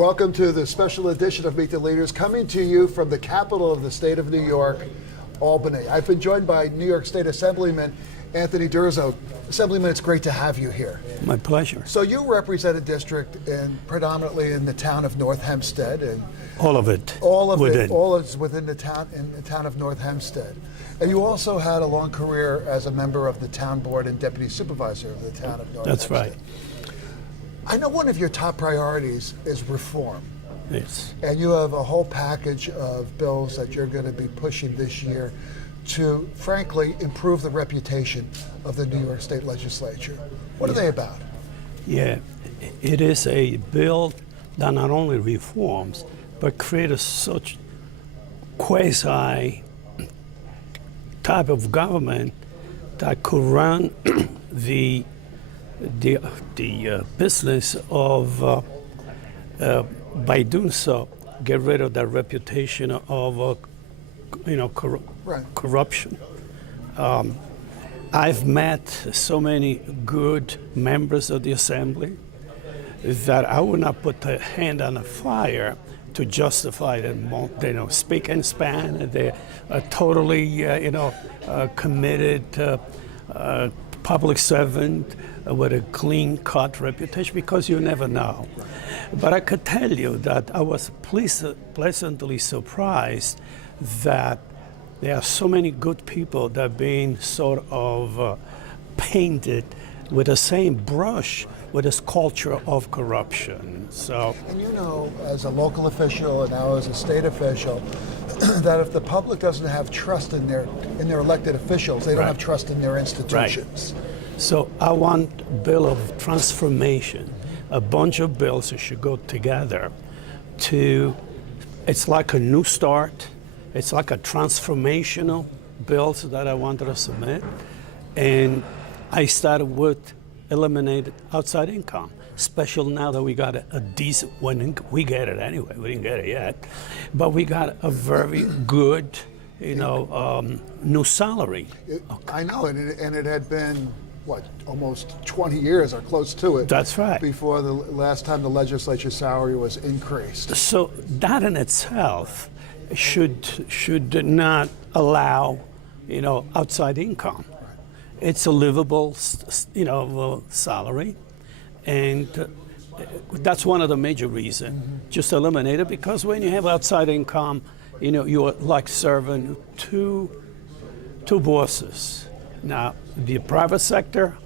Welcome to the special edition of Meet the Leaders, coming to you from the capital of the state of New York, Albany. I've been joined by New York State Assemblyman Anthony Durzo. Assemblyman, it's great to have you here. My pleasure. So you represent a district predominantly in the town of North Hempstead, and all of it. All is within the town of North Hempstead. And you also had a long career as a member of the town board and deputy supervisor of the town of North Hempstead. That's right. I know one of your top priorities is reform. Yes. And you have a whole package of bills that you're going to be pushing this year to, frankly, improve the reputation of the New York State Legislature. What are they about? Yeah, it is a bill that not only reforms, but creates such quasi type of government that could run the business of, by doing so, get rid of that reputation of, corruption. I've met so many good members of the Assembly that I would not put a hand on the fire to justify them, speak and span. They're totally, committed public servant with a clean-cut reputation, because you never know. But I could tell you that I was pleasantly surprised that there are so many good people that are being sort of painted with the same brush with this culture of corruption. So, and you know, as a local official and now as a state official, that if the public doesn't have trust in their elected officials, they don't have trust in their institutions. Right. So I want a bill of transformation, a bunch of bills that should go together to, it's like a new start, it's like a transformational bill that I wanted to submit. And I started with eliminated outside income, especially now that we got a decent one. We get it anyway. We didn't get it yet, but we got a very good, new salary. I know, and it had been almost 20 years or close to it. That's right. Before the last time the legislature salary was increased. So that in itself should not allow, outside income. It's a livable, salary, and that's one of the major reasons. Just eliminate it, because when you have outside income, you're like serving two bosses. Now, the private sector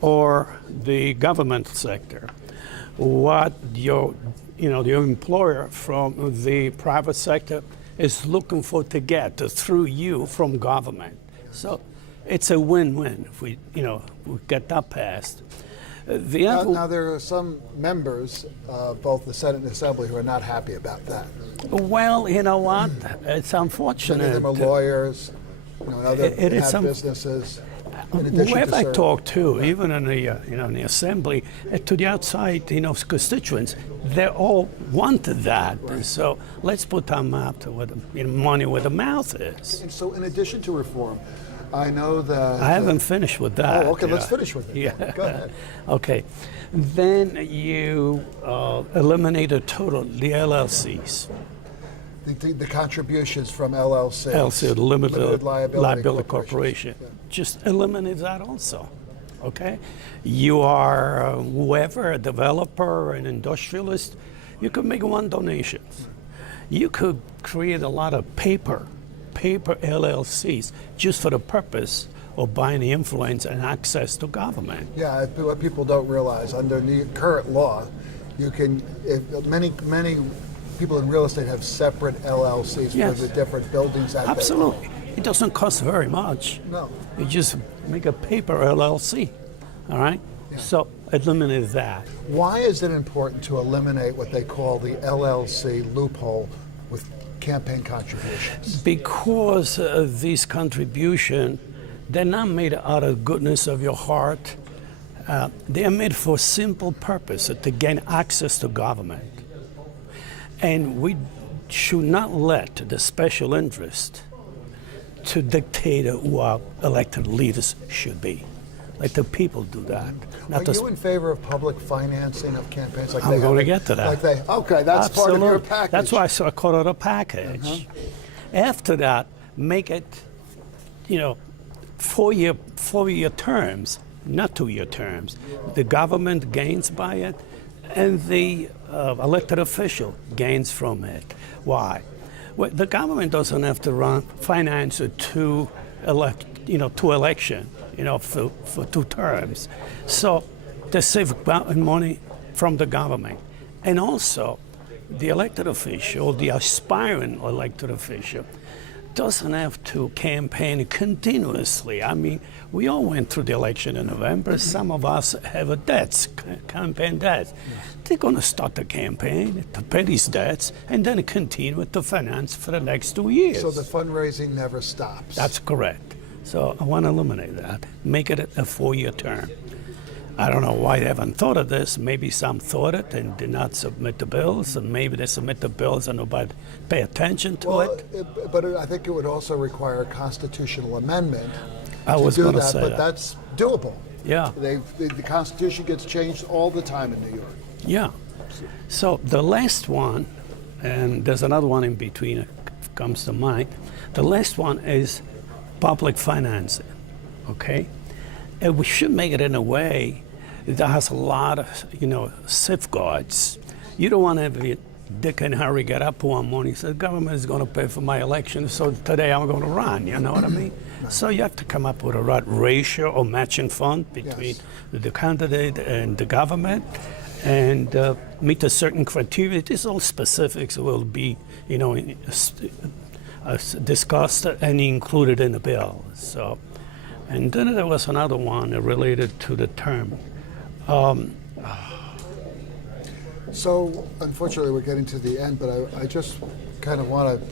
or the government sector. What your employer from the private sector is looking for to get through you from government. So it's a win-win if we get that passed. Now there are some members of both the Senate and Assembly who are not happy about that. Well, you know what? It's unfortunate. Many of them are lawyers, other have businesses. Whoever I talk to, even in the Assembly, to the outside, constituents, they all wanted that. Right. And so let's put our mouth to where the money where the mouth is. And so, in addition to reform, I know that I haven't finished with that. Oh, okay. Let's finish with it. Yeah. Go ahead. Okay. Then you eliminate the LLCs. The contributions from LLCs. LLC, Limited Liability Corporation. Yeah. Just eliminate that also. Okay? You are whoever, a developer, an industrialist, you could make one donation. You could create a lot of paper LLCs just for the purpose of buying the influence and access to government. Yeah, what people don't realize, under the current law, many people in real estate have separate LLCs for the different buildings that Absolutely. It doesn't cost very much. No. You just make a paper LLC, all right? Yeah. So eliminate that. Why is it important to eliminate what they call the LLC loophole with campaign contributions? Because these contributions, they're not made out of goodness of your heart. They are made for simple purpose, to gain access to government. And we should not let the special interest to dictate who our elected leaders should be. Let the people do that. Are you in favor of public financing of campaigns? Like I'm going to get to that. Okay, that's part of your Absolutely. package. That's why I call it a package. After that, make it, 4-year terms, not 2-year terms. The government gains by it, and the elected official gains from it. Why? Well, the government doesn't have to finance it to election, for 2 terms. So they save money from the government. And also, the elected official, the aspiring elected official, doesn't have to campaign continuously. I mean, we all went through the election in November. Some of us have debts, campaign debts. They're going to start the campaign to pay these debts and then continue with the finance for the next 2 years. So the fundraising never stops. That's correct. So I want to eliminate that. Make it a 4-year term. I don't know why they haven't thought of this. Maybe some thought it and did not submit the bills, and maybe they submit the bills and nobody pay attention to it. But I think it would also require a constitutional amendment I was to do gonna that, say but that. that's doable. Yeah. The Constitution gets changed all the time in New York. Yeah. So the last one, and there's another one in between that comes to mind. The last one is public financing, okay? And we should make it in a way that has a lot of, safeguards. You don't want to have Dick and Harry get up one morning and say, the government is going to pay for my election, so today I'm going to run, you know what I mean? So you have to come up with a right ratio or matching fund between the candidate and the government, and meet a certain criteria. These all specifics will be, discussed and included in the bill. So, and then there was another one related to the term. So, unfortunately, we're getting to the end, but I just kind of want to.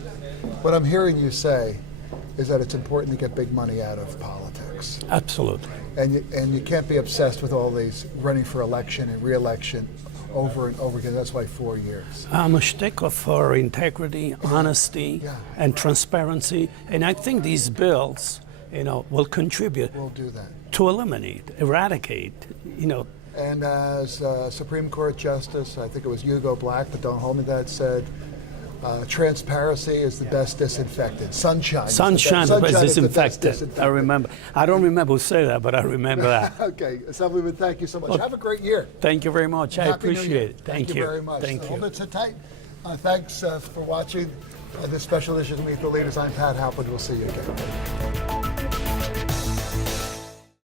What I'm hearing you say is that it's important to get big money out of politics. Absolutely. And you can't be obsessed with all these running for election and re-election over and over again. That's why 4 years. I'm a stickler for integrity, honesty, and transparency, and I think these bills, will contribute We'll do that. to eradicate, And as Supreme Court Justice, I think it was Hugo Black, but don't hold me to that, said, transparency is the best disinfectant. Sunshine is the best disinfectant. I remember. I don't remember who said that, but I remember that. Okay, Assemblyman, thank you so much. Have a great year. Thank you very much. I Happy New appreciate Year. it. Thank you very much. Thank you. Hold it so tight. Thanks for watching this special edition of Meet the Leaders. I'm Pat Halpern. We'll see you again.